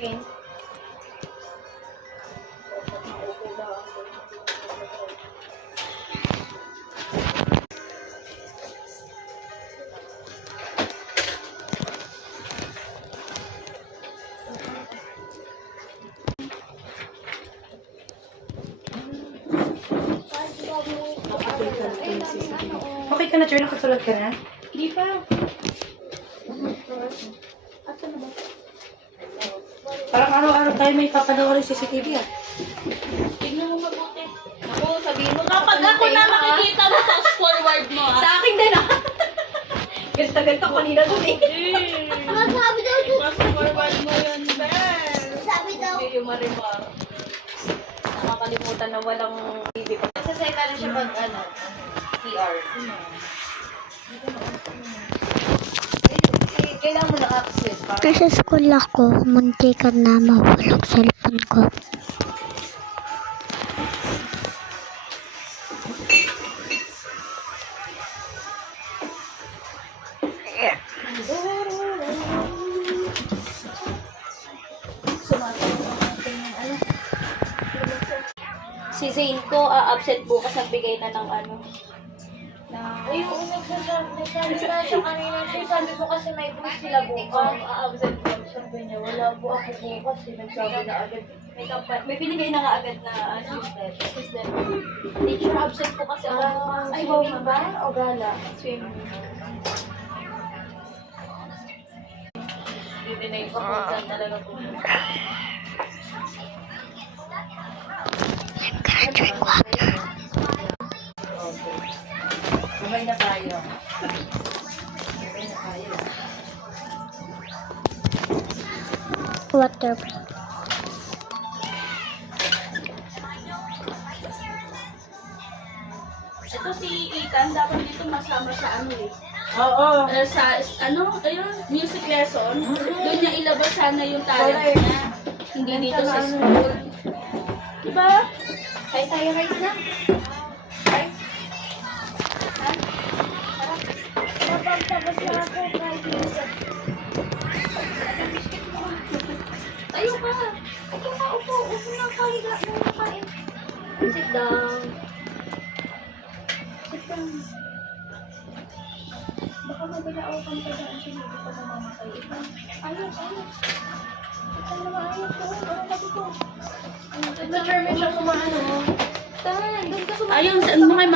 akin. Okay ka na, Cher? Nakasulot ka na? Hindi pa. Parang araw-araw tayo may papanoorin CCTV ah. Tignan mo mabuti. Ako, sabihin mo, Kapag ako na makikita mo, fast forward mo, Sa akin din ah. Ganto kanina dun eh. Masabi daw siya. Fast forward mo yun, Ben. Sabi daw. Hindi yung marimar. Nakakalimutan na walang TV pa. Sasayta na siya pag CR. Kailangan mo na access. Kasi school ako, munti ka na mawalong cellphone ko. Si Zane ko, absent bukas, nagbigay na ng ano. Yung nagsasabi na siya kanina siya, sabi ko kasi may book sila bukas. Absent po. Sabi niya, wala po ako bukas. Nagsabi na agad. May binigay na nga agad na assistant. Teacher absent po kasi ako bukas. Ay, swimming ba? O gala? Swimming. Dinay ko po dyan talaga po. Drink water. Sabay na tayo. Sabay na tayo. Water break. Ito si Ethan, dapat dito masama sa ano eh. Oo. Sa ayun, music lesson. Doon niya ilabas sana yung talent niya. Hindi dito sa school. Diba? Kaya tayo right na. Right? Ha? Napagtabas na ako kahit minsan. Tayo ka. Ito nga, upo. Upo na kahiga na nakain. Sit down. Sit down. Baka mabilao kang tagaan siya, hindi pa namamatay. Ayos, ayos. Ito na maayos ko. Ano sabi ko? Ito, Chairman siya kumaano. Tan, doon ka sumayon. Ayun, saan mo kayo